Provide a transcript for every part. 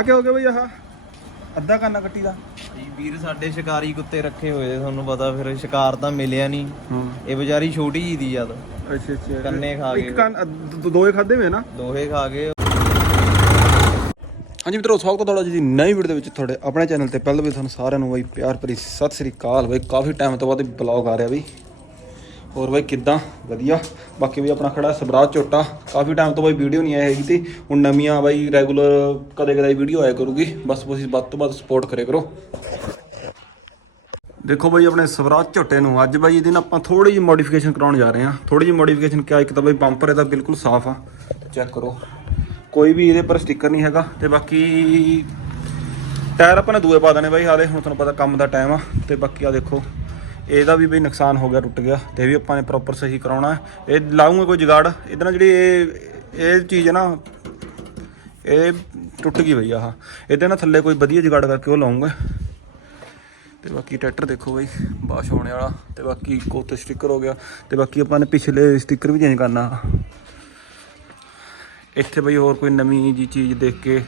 ਆ ਕੀ ਹੋ ਗਿਆ ਬਈ ਆਹ? ਅੱਧਾ ਕੰਨਾ ਕੱਟੀ ਦਾ। ਜੀ ਵੀਰ ਸਾਡੇ ਸ਼ਿਕਾਰੀ ਕੁੱਤੇ ਰੱਖੇ ਹੋਏ ਨੇ ਤੁਹਾਨੂੰ ਪਤਾ ਫਿਰ ਸ਼ਿਕਾਰ ਤਾਂ ਮਿਲਿਆ ਨਹੀਂ। ਇਹ ਵਿਚਾਰੀ ਛੋਟੀ ਜੀ ਦੀ ਜਦ ਅੱਛਾ ਅੱਛਾ। ਕੰਨੇ ਖਾ ਗਏ ਇੱਕ ਕੰਨ ਦੋਏ ਖਾਦੇ ਵੇ ਨਾ? ਦੋਹੇ ਖਾ ਗਏ ਹਾਂਜੀ ਮਿੱਤਰੋ ਸਵਾਗਤ ਹੈ ਤੁਹਾਡਾ ਜੀ ਦੀ ਨਵੀਂ ਵੀਡੀਓ ਦੇ ਵਿੱਚ ਤੁਹਾਡੇ ਆਪਣੇ ਚੈਨਲ ਤੇ। ਪਹਿਲਾਂ ਵੀ ਤੁਹਾਨੂੰ ਸਾਰਿਆਂ ਨੂੰ ਬਈ ਪਿਆਰ ਭਰੀ ਸਤਿ ਸ੍ਰੀ ਅਕਾਲ ਬਈ। ਕਾਫੀ ਟਾਈਮ ਤੋਂ ਬਾਅਦ ਬਲੌਗ ਆ ਰਿਹਾ ਬਈ। ਹੋਰ ਬਾਈ ਕਿੱਦਾਂ? ਵਧੀਆ। ਬਾਕੀ ਵੀ ਆਪਣਾ ਖੜਾ ਸਬਰਾਜ ਝੋਟਾ ਕਾਫੀ ਟਾਈਮ ਤੋਂ ਬਾਈ ਵੀਡੀਓ ਨਹੀਂ ਆਈ ਹੈਗੀ ਤੇ ਹੁਣ ਨਵੀਆਂ ਬਾਈ ਰੈਗੂਲਰ ਕਦੇ ਕਦੇ ਵੀਡੀਓ ਆਇਆ ਕਰੂਗੀ। ਬਸ ਤੁਸੀਂ ਵੱਧ ਤੋਂ ਵੱਧ ਸਪੋਰਟ ਕਰਿਆ ਕਰੋ। ਦੇਖੋ ਬਈ ਆਪਣੇ ਸਵਰਾਜ ਝੋਟੇ ਨੂੰ। ਅੱਜ ਬਾਈ ਇਹਦੀ ਨਾ ਆਪਾਂ ਥੋੜੀ ਜਿਹੀ ਮੋਡੀਫਿਕੇਸ਼ਨ ਕਰਾਉਣ ਜਾ ਰਹੇ ਹਾਂ। ਥੋੜੀ ਜਿਹੀ ਮੋਡੀਫਿਕੇਸ਼ਨ ਕਿਹਾ ਇੱਕ ਤਾਂ ਬਾਈ ਬੰਪਰ ਇਹਦਾ ਬਿਲਕੁਲ ਸਾਫ਼ ਆ। ਚੈੱਕ ਕਰੋ। ਕੋਈ ਵੀ ਇਹਦੇ ਪਰ ਸਟicker ਨਹੀਂ ਹੈਗਾ। ਤੇ ਬਾਕੀ ਟਾਇਰ ਆਪਾਂ ਨੇ ਦੂਏ ਪਾ ਦੇਣੇ ਬਾਈ ਹਾਲੇ। ਹੁਣ ਤੁਹਾਨੂੰ ਪਤਾ ਕੰਮ ਦਾ ਟਾਈਮ ਆ। ਤੇ ਬਾਕੀ ਆ ਦੇਖੋ। ਇਹਦਾ ਵੀ ਬਈ ਨੁਕਸਾਨ ਹੋ ਗਿਆ, ਟੁੱਟ ਗਿਆ, ਤੇ ਇਹ ਵੀ ਆਪਾਂ ਨੇ ਪ੍ਰੋਪਰ ਸਹੀ ਕਰਾਉਣਾ ਇਹ ਲਾਉਂਗੇ ਕੋਈ ਜੁਗਾੜ, ਇਹਦੇ ਨਾਲ ਜਿਹੜੀ ਇਹ ਇਹ ਚੀਜ਼ ਹੈ ਨਾ, ਇਹ ਟੁੱਟ ਗਈ ਬਈ ਆਹ। ਇਹਦੇ ਨਾਲ ਥੱਲੇ ਕੋਈ ਵਧੀਆ ਜੁਗਾੜ ਕਰਕੇ ਉਹ ਲਾਉਂਗਾ ਤੇ ਬਾਕੀ ਟਰੈਕਟਰ ਦੇਖੋ ਬਈ ਬਾਸ਼ ਹੋਣੇ ਵਾਲਾ, ਤੇ ਬਾਕੀ ਇੱਕ ਉੱਤੇ ਸਟicker ਹੋ ਗਿਆ, ਤੇ ਬਾਕੀ ਆਪਾਂ ਨੇ ਪਿਛਲੇ ਸਟicker ਵੀ ਚੇਂਜ ਕਰਨਾ। ਇੱਥੇ ਬਈ ਹੋਰ ਕੋਈ ਨਵੀਂ ਜੀ ਚੀਜ਼ ਦੇਖ ਕੇ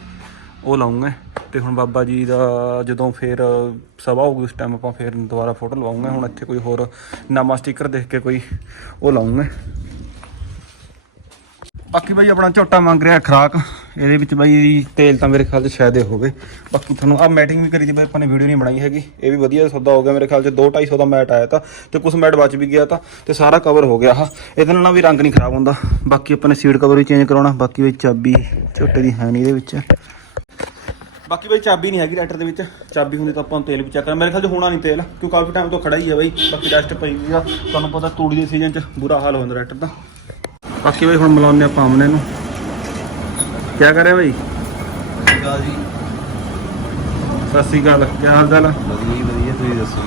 ਉਹ ਲਾਉਂਗੇ ਤੇ ਹੁਣ ਬਾਬਾ ਜੀ ਦਾ ਜਦੋਂ ਫੇਰ ਸਭਾ ਹੋਊਗੀ ਉਸ ਟਾਈਮ ਆਪਾਂ ਫੇਰ ਦੁਬਾਰਾ ਫੋਟੋ ਲਵਾਉਂਗੇ। ਹੁਣ ਇੱਥੇ ਕੋਈ ਹੋਰ ਨਵਾਂ ਸਟicker ਦੇਖ ਕੇ ਕੋਈ ਉਹ ਲਾਉਂਗੇ। ਬਾਕੀ ਬਾਈ ਆਪਣਾ ਝੋਟਾ ਮੰਗ ਰਿਹਾ ਖਰਾਕ। ਇਹਦੇ ਵਿੱਚ ਬਾਈ ਤੇਲ ਤਾਂ ਮੇਰੇ ਖਿਆਲ 'ਚ ਸ਼ਾਇਦ ਇਹ ਹੋਵੇ। ਬਾਕੀ ਤੁਹਾਨੂੰ ਆ ਮੈਟਿੰਗ ਵੀ ਕਰੀ ਦੀ ਬਾਈ, ਆਪਾਂ ਨੇ ਵੀਡੀਓ ਨਹੀਂ ਬਣਾਈ ਹੈਗੀ। ਇਹ ਵੀ ਵਧੀਆ ਸੌਦਾ ਹੋ ਗਿਆ ਮੇਰੇ ਖਿਆਲ 'ਚ 2 250 ਦਾ ਮੈਟ ਆਇਆ ਤਾਂ ਤੇ ਕੁਝ ਮੈਟ ਬਚ ਵੀ ਗਿਆ ਤਾਂ ਤੇ ਸਾਰਾ ਕਵਰ ਹੋ ਗਿਆ ਆ ਇਹਦੇ ਨਾਲ ਨਾ ਵੀ ਰੰਗ ਨਹੀਂ ਖਰਾਬ ਹੁੰਦਾ। ਬਾਕੀ ਆਪਾਂ ਨੇ ਸੀਟ ਕਵਰ ਵੀ ਚੇਂਜ ਕਰਾਉਣਾ। ਬਾਕੀ ਬਈ ਚਾਬੀ ਝੋਟੇ ਦੀ ਹੈ ਨਹੀਂ ਇਹਦੇ ਵਿੱਚ। ਬਾਕੀ ਬਈ ਚਾਬੀ ਨਹੀਂ ਹੈਗੀ ਰਾਈਟਰ ਦੇ ਵਿੱਚ। ਚਾਬੀ ਹੁੰਦੀ ਤਾਂ ਆਪਾਂ ਨੂੰ ਤੇਲ ਵੀ ਚੈੱਕ ਮੇਰੇ ਖਿਆਲ 'ਚ ਹੋਣਾ ਨਹੀਂ ਤੇਲ ਕਿਉਂ ਕਾਫੀ ਟਾਈਮ ਤੋਂ ਖੜਾ ਹੀ ਆ ਬਈ। ਬਾਕੀ ਡਸਟ ਪਈ ਹੋਈ ਆ। ਤੁਹਾਨੂੰ ਪਤਾ ਤੂੜੀ ਦੇ ਸੀਜ਼ਨ 'ਚ ਬੁਰਾ ਹਾਲ ਹੋ ਜਾਂਦਾ ਰਾਈਟਰ ਦਾ। ਬਾਕੀ ਬਈ ਹੁਣ ਮਿਲਾਉਂਦੇ ਆਪਾਂ ਆਮਨੇ ਨੂੰ। ਕੀ ਕਰ ਰਿਹਾ ਬਈ? ਗੱਲ ਜੀ ਸਤਿ ਸ਼੍ਰੀ ਅਕਾਲ। ਕੀ ਹਾਲ ਚਾਲ ਆ? ਵਧੀਆ ਵਧੀਆ। ਤੁਸੀਂ ਦੱਸੋ?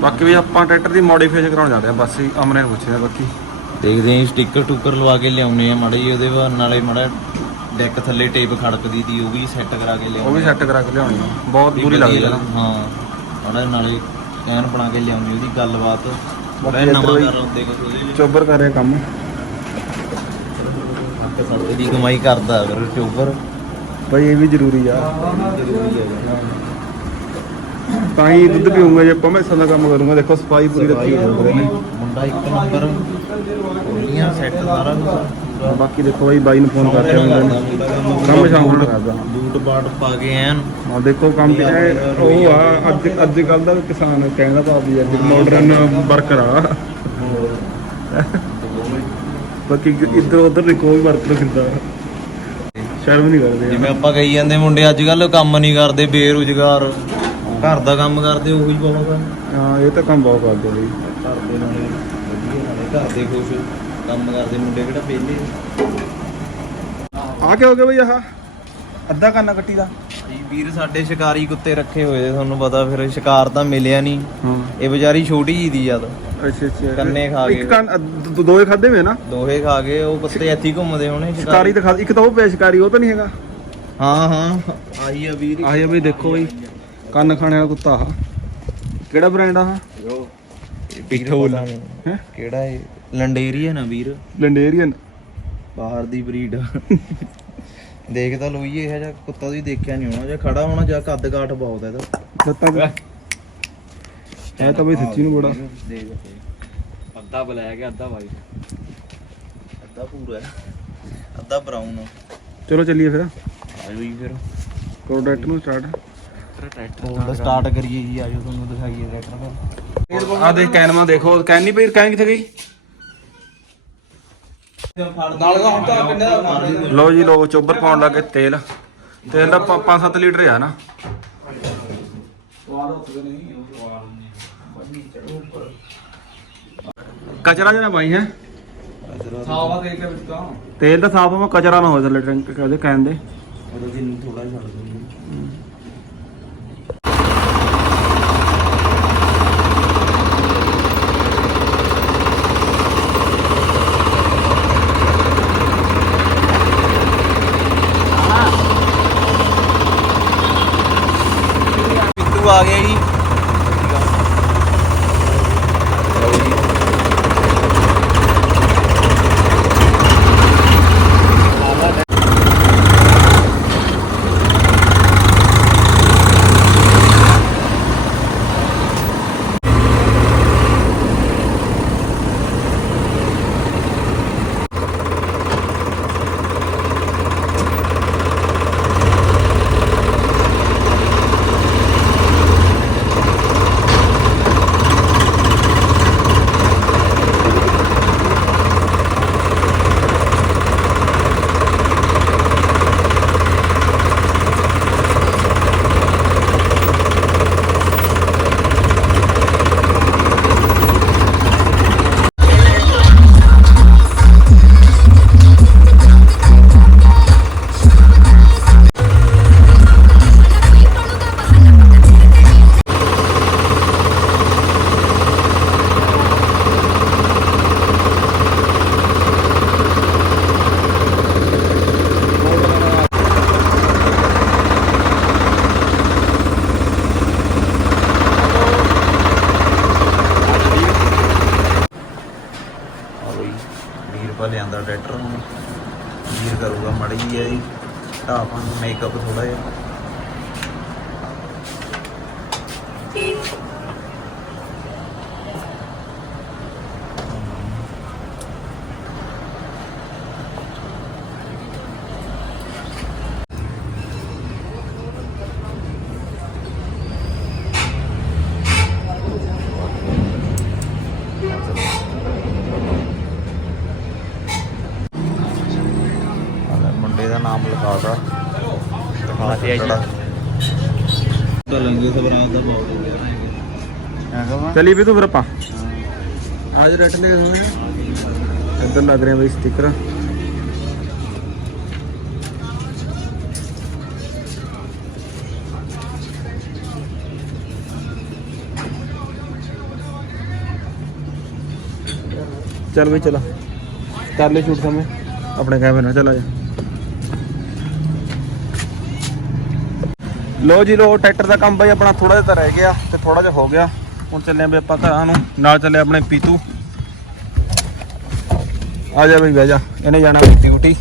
ਬਾਕੀ ਵੀ ਆਪਾਂ ਟਰੈਕਟਰ ਦੀ ਮੋਡੀਫਿਕੇਸ਼ਨ ਕਰਾਉਣ ਜਾ ਰਹੇ ਆ। ਬਸ ਹੀ ਅਮਨੇ ਨੂੰ ਪੁੱਛਿਆ ਬਾਕੀ। ਦੇਖਦੇ ਆਂ ਸਟicker ਟੁੱਕਰ ਲਵਾ ਕੇ ਲਿਆਉਣੇ ਆ ਮਾੜੇ ਜੀ ਉਹਦੇ ਬਾਅਦ ਨਾਲੇ ਮਾੜਾ ਡੈਕ ਥੱਲੇ ਟੇਪ ਖੜਕਦੀ ਦੀ ਉਹ ਵੀ ਸੈੱਟ ਕਰਾ ਕੇ ਉਹ ਲਿਆਉਣੇ ਵੀ ਸੈੱਟ ਕਰਾ ਕੇ ਲਿਆਉਣੀ ਆ। ਬਹੁਤ ਬੁਰੀ ਲੱਗਦੀ ਆ। ਹਾਂ। ਮਾੜਾ ਨਾਲੇ ਕੈਨ ਬਣਾ ਕੇ ਲਿਆਉਣੀ ਉਹਦੀ ਗੱਲਬਾਤ। ਬੜਾ ਬਾਕੀ ਨਵਾਂ ਇੱਧਰ ਕਰ ਆਉਂਦੇ ਕੁਝ ਉਹਦੇ ਵਿੱਚ। ਚੋਬਰ ਕਰ ਰਿਹਾ ਕੰਮ। ਹੱਕ ਸਾਡੇ ਦੀ ਕਮਾਈ ਕਰਦਾ ਅਗਰ ਚੋਬਰ। ਬਈ ਇਹ ਵੀ ਜ਼ਰੂਰੀ ਆ। ਜ਼ਰੂਰੀ ਹੈ ਤਾਂ ਹੀ ਦੁੱਧ ਪੀਊਂਗਾ ਜੇ ਆਪਾਂ ਮੈਸਾਂ ਦਾ ਕੰਮ ਕਰੂੰਗਾ। ਦੇਖੋ ਸਫ਼ਾਈ ਪੂਰੀ ਰੱਖੀ ਹੋਈ ਹੈ ਮੁੰਡਾ ਇੱਕ ਨੰਬਰ। ਉਹਨੀਆਂ ਸੈੱਟ ਸਾਰਾ ਪੂਰਾ ਬਾਕੀ ਦੇਖੋ ਬਾਈ ਬਾਈ ਨੂੰ ਫੋਨ ਆਉਂਦੇ ਨੇ। ਕੰਮ ਸ਼ਾਮ ਨੂੰ ਕਰਦਾ ਬੂਟ ਬਾਟ ਪਾ ਕੇ ਐਨ। ਆ ਦੇਖੋ ਕੰਮ ਤੇ ਇਹ ਉਹ ਆ ਅੱਜ ਅੱਜ ਕੱਲ ਦਾ ਕਿਸਾਨ ਕਹਿੰਦਾ ਤਾਂ ਵੀ ਅੱਜ ਮਾਡਰਨ ਵਰਕਰ ਆ। ਬਾਕੀ ਇੱਧਰ ਉੱਧਰ ਦੇ ਕੋਈ ਵਰਕਰ ਫਿਰਦਾ ਸ਼ਰਮ ਨਹੀਂ ਕਰਦੇ ਜਿਵੇਂ ਆਪਾਂ ਕਹੀ ਜਾਂਦੇ ਮੁੰਡੇ ਅੱਜ ਕੱਲ ਕੰਮ ਨਹੀਂ ਕਰਦੇ ਬੇਰੁਜ਼ਗਾਰ। ਘਰ ਦਾ ਕੰਮ ਕਰਦੇ ਉਹੀ ਬਹੁਤ ਆ। ਹਾਂ ਇਹ ਤਾਂ ਕੰਮ ਬਹੁਤ ਕਰਦੇ ਬਈ। ਘਰ ਦੇ ਨਾਲੇ ਵਧੀਆ ਨਾਲੇ ਘਰ ਦੇ ਖੁਸ਼। ਕੰਮ ਕਰਦੇ ਮੁੰਡੇ ਕਿਹੜਾ ਵਿਹਲੇ ਆ। ਕੀ ਹੋ ਗਿਆ ਬਈ ਆਹ। ਅੱਧਾ ਕੰਨਾ ਕੱਟੀ ਦਾ। ਜੀ ਵੀਰ ਸਾਡੇ ਸ਼ਿਕਾਰੀ ਕੁੱਤੇ ਰੱਖੇ ਹੋਏ ਨੇ ਤੁਹਾਨੂੰ ਪਤਾ ਫਿਰ ਸ਼ਿਕਾਰ ਤਾਂ ਮਿਲਿਆ ਨਹੀਂ ਹਾਂ। ਇਹ ਵਿਚਾਰੀ ਛੋਟੀ ਜੀ ਦੀ ਜਦ ਅੱਛਾ ਅੱਛਾ। ਕੰਨੇ ਖਾ ਇੱਕ ਗਏ। ਕੰਨ ਅ, ਦ- ਦੋਏ ਖਾਦੇ ਵੇ ਨਾ? ਦੋਹੇ ਖਾ ਗਏ ਉਹ ਕੁੱਤੇ ਇੱਥੇ ਹੀ ਘੁੰਮਦੇ ਹੋਣੇ ਸ਼ਿਕਾਰੀ। ਤਾਂ ਖਾ ਇੱਕ ਤਾਂ ਉਹ ਪਿਆ ਸ਼ਿਕਾਰੀ ਉਹ ਤਾਂ ਨਹੀਂ ਹੈਗਾ। ਹਾਂ ਹਾਂ ਆਹੀ ਆ ਵੀਰ। ਆਹ ਬਈ ਦੇਖੋ ਬਈ। ਕੰਨ ਖਾਣੇ ਵਾਲਾ ਕੁੱਤਾ ਆ ਕਿਹੜਾ ਬ੍ਰਾਂਡ ਆ ਪਿੱਠੋਲ ਹੈ? ਕਿਹੜਾ ਇਹ? ਲੰਡੇਰੀਆ ਨਾ ਵੀਰ। ਲੰਡੇਰੀਅਨ? ਬਾਹਰ ਦੀ ਬਰੀਡ। ਦੇਖ ਤਾਂ ਲੋਈਏ ਇਹ ਜਿਹਾ ਕੁੱਤਾ ਤੁਸੀਂ ਦੇਖਿਆ ਨਹੀਂ ਹੋਣਾ ਜਾਂ ਖੜਾ ਹੋਣਾ ਜਾਂ ਕੱਦ ਕਾਠ ਬਹੁਤ ਹੈ ਇਹਦਾ। ਲੱਤਾਂ ਇਹ ਤਾਂ ਬਈ ਸੱਚੀ ਨੂੰ ਬੜਾ। ਦੇਖ ਅੱਧਾ ਬਲੈਕ ਹੈ ਅੱਧਾ ਵਾਈਟ ਅੱਧਾ ਪੂਰਾ ਹੈ ਅੱਧਾ ਬਰਾਊਨ ਚਲੋ ਚੱਲੀਏ ਫਿਰ। ਆਜੋ ਜੀ ਫਿਰ। ਪ੍ਰੋਡਕਟ ਨੂੰ ਸਟਾਰਟ ਉਹ ਸਟਾਰਟ ਕਰੀਏ ਜੀ ਆਜੋ ਤੁਹਾਨੂੰ ਦਿਖਾਈਏ ਟਰੈਕਟਰ ਦਾ ਆ ਦੇਖ ਕੈਨਮਾ ਦੇਖੋ। ਕੈਨ ਨਹੀਂ ਪਈ ਕੈਨ ਕਿੱਥੇ ਗਈ? ਨਾਲ ਦਾ ਹੁਣ ਤਾਂ ਪਿੰਡ ਦਾ ਲਓ ਜੀ ਲੋ ਚੋਬਰ ਪਾਉਣ ਲੱਗੇ ਤੇਲ। ਤੇਲ ਦਾ 5-7 ਲੀਟਰ ਆ ਨਾ। ਕਚਰਾ ਜਨਾ ਬਾਈ ਹੈ ਸਾਵਾ ਦੇ ਕੇ ਵਿੱਚ ਤਾਂ। ਤੇਲ ਤਾਂ ਸਾਫ਼ ਹੋਵੇ ਕਚਰਾ ਨਾ ਹੋਵੇ ਟੈਂਕ ਕਹਦੇ ਦੇ। ਉਹਦਾ ਜਿੰਨ ਥੋੜਾ ਛੱਡ ਦਿੰਦੇ। ਵੀਰ ਪਾ ਲਿਆਂਦਾ ਟਰੈਕਟਰ ਨੂੰ। ਵੀਰ ਕਰੂਗਾ ਮੜੀ ਜੀ ਆ ਜੀ ਢਾਪਾਂ ਨੂੰ ਮੇਕਅਪ ਥੋੜਾ ਜਿਹਾ। ਨਾਮ ਤਾਂ ਲੰਗੇ ਸਬਰਾਂ ਦਾ ਬਹੁਤ ਹੋ ਗਿਆ ਹੈਗਾ ਚਲੀ ਵੀ ਤੂੰ ਫਿਰ ਆਪਾਂ। ਅੱਜ ਰੱਟ ਲੈ ਹੋਏ ਇੱਧਰ ਲੱਗ ਰਹੇ ਬਈ ਸਟicker ਚੱਲ ਬਈ ਚਲਾ। ਕਰ ਲੈ ਸ਼ੂਟ ਸਮੇਂ। ਆਪਣੇ ਕੈਮਰੇ ਨਾਲ ਚਲਾ ਲੋ ਜੀ ਲੋ ਟਰੈਕਟਰ ਦਾ ਕੰਮ ਬਈ ਆਪਣਾ ਥੋੜਾ ਜਿਹਾ ਤਾਂ ਰਹਿ ਗਿਆ ਤੇ ਥੋੜਾ ਜਿਹਾ ਹੋ ਗਿਆ। ਹੁਣ ਚੱਲੇ ਆਂ ਵੀ ਆਪਾਂ ਘਰਾਂ ਨੂੰ ਨਾਲ ਚੱਲੇ ਆਪਣੇ ਪੀਤੂ। ਆ ਜਾ ਬਈ ਬਹਿ ਜਾ। ਇਹਨੇ ਜਾਣਾ ਡਿਊਟੀ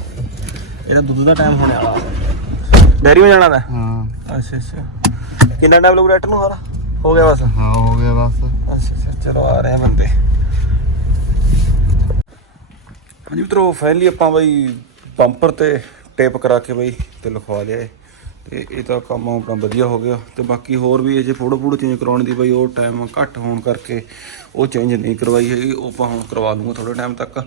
ਇਹਦਾ ਦੁੱਧ ਦਾ ਟਾਈਮ ਹੋਣੇ ਵਾਲਾ। ਡੈਰੀ 'ਮੇ ਜਾਣਾ ਦਾ ਹਾਂ। ਅੱਛਾ ਅੱਛਾ। ਕਿੰਨਾ ਟਾਈਮ ਲੱਗੂ ਰੈਟ ਨੂੰ ਸਾਰਾ ਹੋ ਗਿਆ ਬਸ। ਹਾਂ ਹੋ ਗਿਆ ਬਸ। ਅੱਛਾ ਅੱਛਾ ਚਲੋ ਆ ਰਹੇ ਬੰਦੇ। ਹਾਂਜੀ ਮਿੱਤਰੋ ਫਾਈਨਲੀ ਆਪਾਂ ਬਈ ਬੰਪਰ ਤੇ ਟੇਪ ਕਰਾ ਕੇ ਬਈ ਤੇ ਲਿਖਵਾ ਲਿਆ ਤੇ ਇਹ ਤਾਂ ਕੰਮ ਆਪਣਾ ਵਧੀਆ ਹੋ ਗਿਆ ਤੇ ਬਾਕੀ ਹੋਰ ਵੀ ਇਹ ਜੇ ਫੋਟੋ ਫੋਟੋ ਚੇਂਜ ਕਰਾਉਣ ਦੀ ਬਈ ਉਹ ਟਾਈਮ ਘੱਟ ਹੋਣ ਕਰਕੇ ਉਹ ਚੇਂਜ ਨਹੀਂ ਕਰਵਾਈ ਹੈਗੀ, ਉਹ ਆਪਾਂ ਹੁਣ ਕਰਵਾ ਲੂੰਗਾ ਥੋੜੇ ਟਾਈਮ ਤੱਕ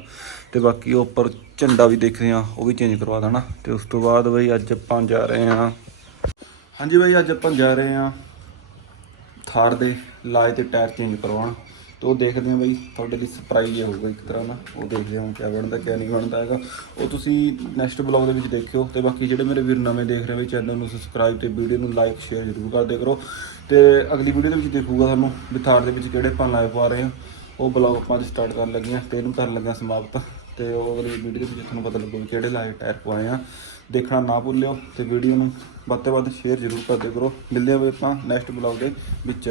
ਤੇ ਬਾਕੀ ਉਹ ਉੱਪਰ ਝੰਡਾ ਵੀ ਦੇਖਦੇ ਆ ਉਹ ਵੀ ਚੇਂਜ ਕਰਵਾ ਦੇਣਾ ਤੇ ਉਸ ਤੋਂ ਬਾਅਦ ਬਈ ਅੱਜ ਆਪਾਂ ਜਾ ਰਹੇ ਆ ਹਾਂਜੀ ਬਈ, ਅੱਜ ਆਪਾਂ ਜਾ ਰਹੇ ਆ ਥਾਰ ਦੇ ਲਾਏ ਤੇ ਟਾਇਰ ਚੇਂਜ ਕਰਵਾਉਣ। ਤੇ ਉਹ ਦੇਖਦੇ ਹਾਂ ਬਈ ਤੁਹਾਡੇ ਲਈ ਸਰਪ੍ਰਾਈਜ਼ ਹੋਊਗਾ ਇੱਕ ਤਰ੍ਹਾਂ ਦਾ। ਉਹ ਦੇਖਦੇ ਹਾਂ ਕਿਆ ਬਣਦਾ, ਕਿਆ ਨਹੀਂ ਬਣਦਾ ਹੈਗਾ। ਉਹ ਤੁਸੀਂ ਨੈਕਸਟ ਬਲੌਗ ਦੇ ਵਿੱਚ ਦੇਖਿਓ ਤੇ ਬਾਕੀ ਜਿਹੜੇ ਮੇਰੇ ਵੀਰ ਨਵੇਂ ਦੇਖ ਰਹੇ ਬਈ ਚੈਨਲ ਨੂੰ ਸਬਸਕ੍ਰਾਈਬ ਤੇ ਵੀਡੀਓ ਨੂੰ ਲਾਈਕ ਸ਼ੇਅਰ ਜ਼ਰੂਰ ਕਰਦੇ ਕਰੋ। ਤੇ ਅਗਲੀ ਵੀਡੀਓ ਦੇ ਵਿੱਚ ਦੇਖੂਗਾ ਤੁਹਾਨੂੰ ਵੀ ਥਾਰ ਦੇ ਵਿੱਚ ਕਿਹੜੇ ਆਪਾਂ ਲਾਈਵ ਪਾ ਰਹੇ ਹਾਂ। ਉਹ ਬਲੌਗ ਆਪਾਂ ਅੱਜ ਸਟਾਰਟ ਕਰਨ ਲੱਗੇ ਹਾਂ ਤੇ ਇਹਨੂੰ ਕਰਨ ਲੱਗਾ ਸਮਾਪਤ। ਤੇ ਉਹ ਅਗਲੀ ਵੀਡੀਓ ਦੇ ਵਿੱਚ ਤੁਹਾਨੂੰ ਪਤਾ ਲੱਗੂ ਵੀ ਕਿਹੜੇ ਲਾਈਵ ਟਾਇਰ ਪਵਾਏ ਆ। ਦੇਖਣਾ ਨਾ ਭੁੱਲਿਓ ਤੇ ਵੀਡੀਓ ਨੂੰ ਵੱਧ ਤੋਂ ਵੱਧ ਸ਼ੇਅਰ ਜ਼ਰੂਰ ਕਰਦੇ ਕਰੋ। ਮਿਲਦੇ ਹਾਂ ਵੀ ਆਪਾਂ ਨੈਕਸਟ ਬਲੌਗ ਦੇ ਵਿੱਚ।